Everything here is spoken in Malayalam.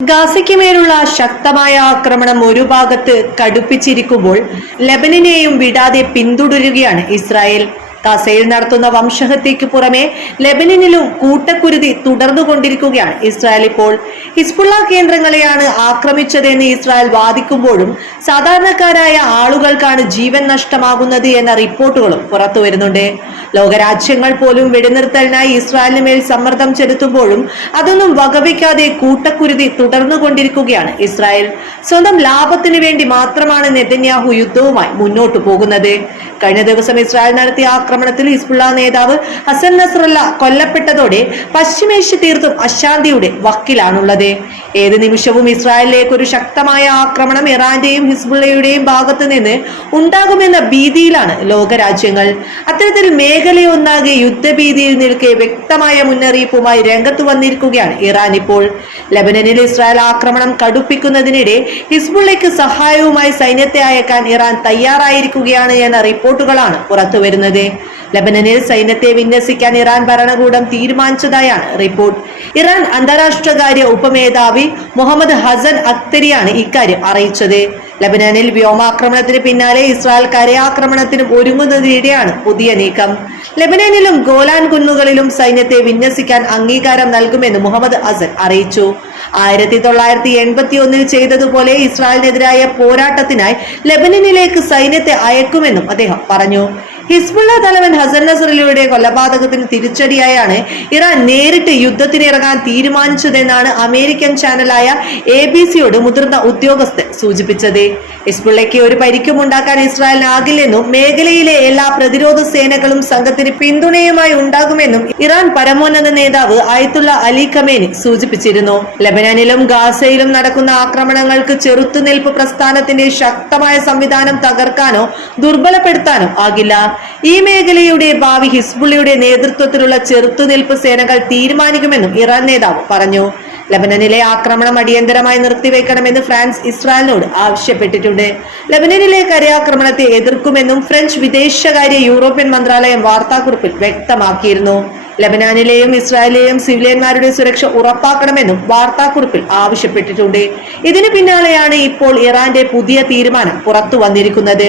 ഗാസയ്ക്ക് മേലുള്ള ശക്തമായ ആക്രമണം ഒരു ഭാഗത്ത് കടുപ്പിച്ചിരിക്കുമ്പോൾ ലെബനനെയും വിടാതെ പിന്തുടരുകയാണ് ഇസ്രായേൽ. ഗാസയിൽ നടത്തുന്ന വംശഹത്യയ്ക്ക് പുറമെ ലെബനിനിലും കൂട്ടക്കുരുതി തുടർന്നുകൊണ്ടിരിക്കുകയാണ്. ഇസ്രായേൽ ഇപ്പോൾ ഹിസ്ബുള്ള കേന്ദ്രങ്ങളെയാണ് ആക്രമിച്ചതെന്ന് ഇസ്രായേൽ വാദിക്കുമ്പോഴും സാധാരണക്കാരായ ആളുകൾക്കാണ് ജീവൻ നഷ്ടമാകുന്നത് എന്ന റിപ്പോർട്ടുകളും പുറത്തു വരുന്നുണ്ട്. ലോകരാജ്യങ്ങൾ പോലും വെടിനിർത്തലിനായി ഇസ്രായേലിന് മേൽ സമ്മർദ്ദം ചെലുത്തുമ്പോഴും അതൊന്നും വകവയ്ക്കാതെ കൂട്ടക്കുരുതി തുടർന്നുകൊണ്ടിരിക്കുകയാണ് ഇസ്രായേൽ. സ്വന്തം ലാഭത്തിന് വേണ്ടി മാത്രമാണ് നെതന്യാഹു യുദ്ധവുമായി മുന്നോട്ടു പോകുന്നത്. കഴിഞ്ഞ ദിവസം ഇസ്രായേൽ നടത്തിയ ആക്രമണത്തിൽ ഹിസ്ബുള്ള നേതാവ് ഹസൻ നസ്രല്ല കൊല്ലപ്പെട്ടതോടെ പശ്ചിമേഷ്യ തീർത്തും അശാന്തിയുടെ വക്കിലാണുള്ളത്. ഏത് നിമിഷവും ഇസ്രായേലിലേക്ക് ഒരു ശക്തമായ ആക്രമണം ഇറാന്റെയും ഹിസ്ബുള്ളയുടെയും ഭാഗത്ത് നിന്ന് ഉണ്ടാകുമെന്ന ഭീതിയിലാണ് ലോകരാജ്യങ്ങൾ. അത്തരത്തിൽ മേഖലയൊന്നാകെ യുദ്ധഭീതിയിൽ നിൽക്കെ വ്യക്തമായ മുന്നറിയിപ്പുമായി രംഗത്ത് വന്നിരിക്കുകയാണ് ഇറാൻ ഇപ്പോൾ. ലബനനിൽ ഇസ്രായേൽ ആക്രമണം കടുപ്പിക്കുന്നതിനിടെ ഹിസ്ബുള്ളയ്ക്ക് സഹായവുമായി സൈന്യത്തെ അയക്കാൻ ഇറാൻ തയ്യാറായിരിക്കുകയാണ് എന്ന റിപ്പോർട്ടുകളാണ് പുറത്തുവരുന്നത്. ലബനനിൽ സൈന്യത്തെ വിന്യസിക്കാൻ ഇറാൻ ഭരണകൂടം തീരുമാനിച്ചതായാണ് റിപ്പോർട്ട്. ഇറാൻ അന്താരാഷ്ട്രകാര്യ ഉപമേധാവി മുഹമ്മദ് ഹസൻ അക്തരിയാണ് ഇക്കാര്യം അറിയിച്ചത്. ലബനാനിൽ വ്യോമാക്രമണത്തിന് പിന്നാലെ ഇസ്രായേൽ കരയാക്രമണത്തിനും ഒരുങ്ങുന്നതിനിടെയാണ് പുതിയ നീക്കം. ലബനാനിലും ഗോലാൻ കുന്നുകളിലും സൈന്യത്തെ വിന്യസിക്കാൻ അംഗീകാരം നൽകുമെന്ന് മുഹമ്മദ് അസൻ അറിയിച്ചു. ആയിരത്തി തൊള്ളായിരത്തി എൺപത്തി ഒന്നിൽ ചെയ്തതുപോലെ ഇസ്രായേലിനെതിരായ പോരാട്ടത്തിനായി ലബനനിലേക്ക് സൈന്യത്തെ അയക്കുമെന്നും അദ്ദേഹം പറഞ്ഞു. ഹിസ്ബുള്ള തലവൻ ഹസൻ നസറിലൂടെ കൊലപാതകത്തിന് തിരിച്ചടിയായാണ് ഇറാൻ നേരിട്ട് യുദ്ധത്തിന് ഇറങ്ങാൻ തീരുമാനിച്ചതെന്നാണ് അമേരിക്കൻ ചാനലായ എ ബി സിയോട് മുതിർന്ന ഉദ്യോഗസ്ഥൻ സൂചിപ്പിച്ചത്. ഹിസ്ബുള്ളയ്ക്ക് ഒരു പരിക്കും ഉണ്ടാക്കാൻ ഇസ്രായേലിനാകില്ലെന്നും മേഖലയിലെ എല്ലാ പ്രതിരോധ സേനകളും സംഘത്തിന് പിന്തുണയുമായി ഉണ്ടാകുമെന്നും ഇറാൻ പരമോന്നത നേതാവ് ആയത്തുള്ള അലി ഖമേനി സൂചിപ്പിച്ചിരുന്നു. ലബനാനിലും ഗാസയിലും നടക്കുന്ന ആക്രമണങ്ങൾക്ക് ചെറുത്തുനിൽപ്പ് പ്രസ്ഥാനത്തിന്റെ ശക്തമായ സംവിധാനം തകർക്കാനോ ദുർബലപ്പെടുത്താനോ ആകില്ല. ഈ മേഖലയുടെ ഭാവി ഹിസ്ബുള്ളിയുടെ നേതൃത്വത്തിലുള്ള ചെറുത്തുനിൽപ്പ് സേനകൾ തീരുമാനിക്കുമെന്നും ഇറാൻ നേതാവ് പറഞ്ഞു. ലബനനിലെ ആക്രമണം അടിയന്തരമായി നിർത്തിവെക്കണമെന്ന് ഫ്രാൻസ് ഇസ്രായേലിനോട് ആവശ്യപ്പെട്ടിട്ടുണ്ട്. ലബനനിലെ കരയാക്രമണത്തെ എതിർക്കുമെന്നും ഫ്രഞ്ച് വിദേശകാര്യ യൂറോപ്യൻ മന്ത്രാലയം വാർത്താക്കുറിപ്പിൽ വ്യക്തമാക്കിയിരുന്നു. ലബനാനിലെയും ഇസ്രായേലിലെയും സിവിലിയന്മാരുടെ സുരക്ഷ ഉറപ്പാക്കണമെന്നും വാർത്താക്കുറിപ്പിൽ ആവശ്യപ്പെട്ടിട്ടുണ്ട്. ഇതിനു പിന്നാലെയാണ് ഇപ്പോൾ ഇറാന്റെ പുതിയ തീരുമാനം പുറത്തു വന്നിരിക്കുന്നത്.